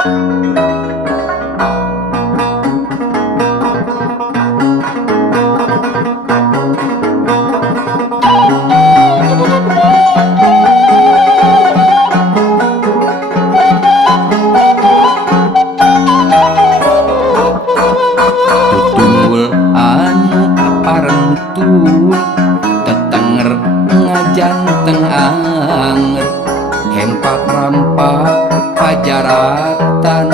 Tutul anu aparentul tetenger ngajanteng anger hempak rampak pajaratan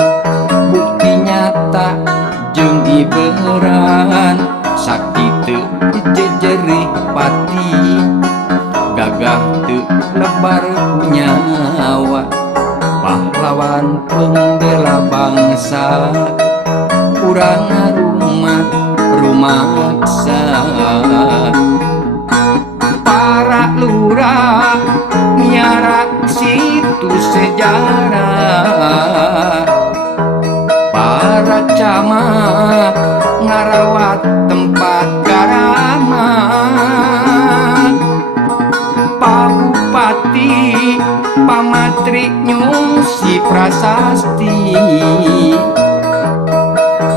bukti nyata jeung iberan sakitu jejerih pati gagah teu lebar nyawa pahlawan pembela bangsa urang rumaksa para lurah miara situs sejarah para camat ngarawat tempat karamat pak bupati pamatri nyungsi prasasti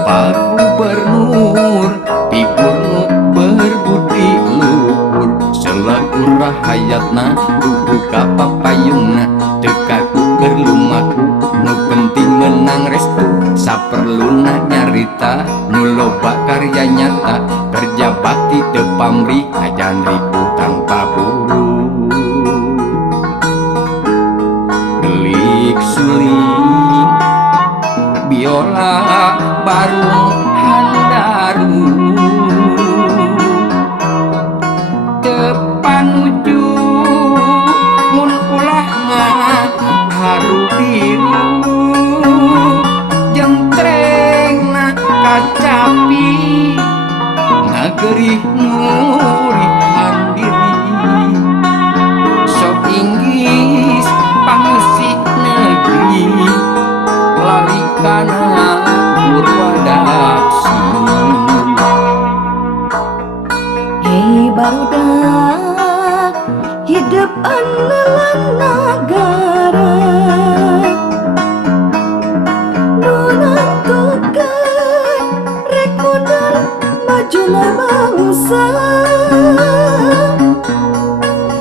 pak gubernur figurnu berbudi luhur selaku rahayatna tubuh kapapayungna tekaku kerlumaku nu penting menang restu saperluna nyarita nu loba karya nyata kerja bakti teu pamrih ajan ribu tanpa buru gelik suling biola barung handaru tepanuju mun ulah haru biru jengtrengna kacapi ngagerih ngurihan diri sok inggis pangesi negeri lalikana purwadaksi. Hei barudak hidup andalan negara nu nentukeun rekunan majuna bangsa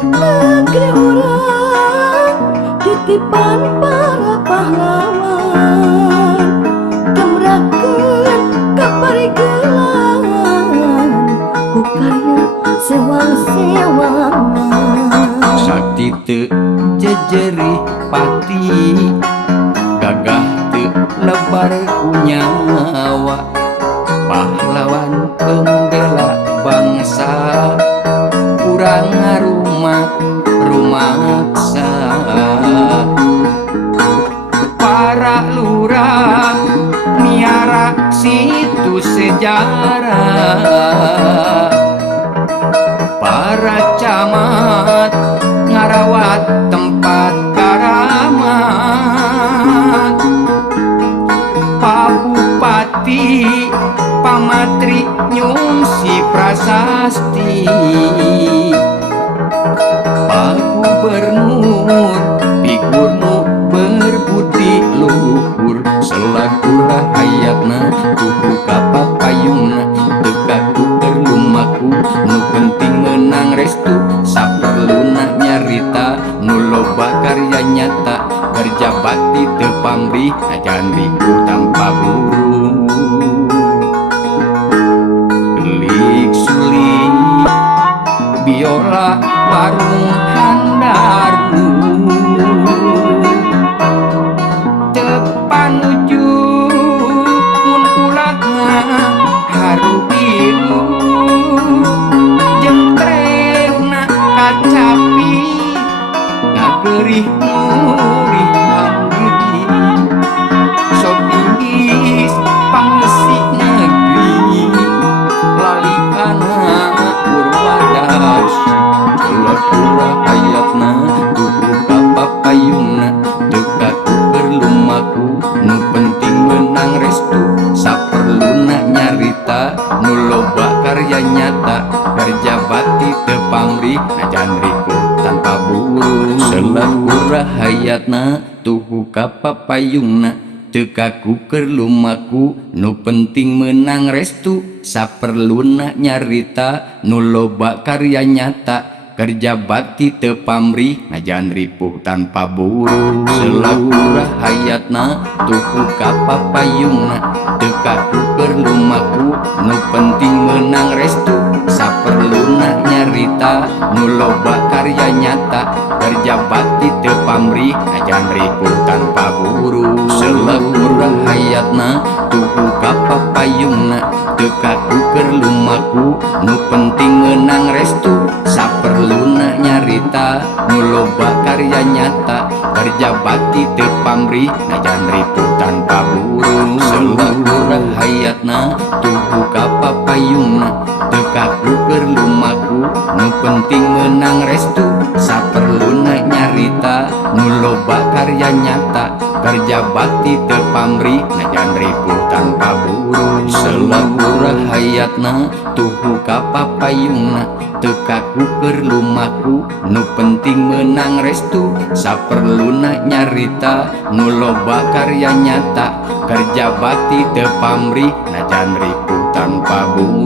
negeri urang titipan para pahlawan kemrakeun kaparigelan ku karya sewang-sewang sakti teu jejerih pati gagah teu lebar ku nyawa pahlawan pembela bangsa urang rumaksa para lurah miara situs sejarah para camat ngarawat tempat karamat pak bupati pamatri nyungsi prasasti pak gubernur figurnu berbudi luhur selaku rahayatna tubuh kapapayungna tekaku kerlumaku nu penting menang restu saperluna nyarita nu loba karya nyata kerja bakti teu pamrih ajan ribu tanpa buru gelik suling biola barung handaru tepanuju mun ulah haru biru jengtrengna kacapi ngagerih ngurihan diri sok inggis pangesi negeri lalikana purwadaksi selaku rahayatna tubuh kapapayungna tekaku kerlumaku nu penting menang restu saperluna nyarita nu loba karya nyata kerja bakti teu pamrih ajan ribu tanpa buru selaku rahayatna tubuh kapapayungna tekaku keur lumaku nu penting menang restu saperluna nyarita nu loba karya nyata kerja bakti teu pamrih najan ripuh tanpa buru selaku rahayatna tuku ka papayungna tekaku keur lumaku nu penting menang restu saperluna nyarita nu loba karya nyata kerja bakti teu pamrih najan ripuh tanpa buru selaku rahayatna tuku ka papayungna tekaku keur lumaku nu penting menang restu saperluna nyarita nu loba karya nyata kerja bakti teu pamrih najan ripuh tanpa buru selaku rahayatna tuku ka papayungna tekaku keur lumaku nu penting menang restu saperluna nyarita nu loba karya nyata kerja bakti teu pamrih najan ripuh tanpa buru selaku rahayatna tuku ka papayungna tekaku keur lumaku nu penting menang restu saperluna nyarita nu loba karya nyata kerja bakti teu pamrih najan ripuh tanpa buru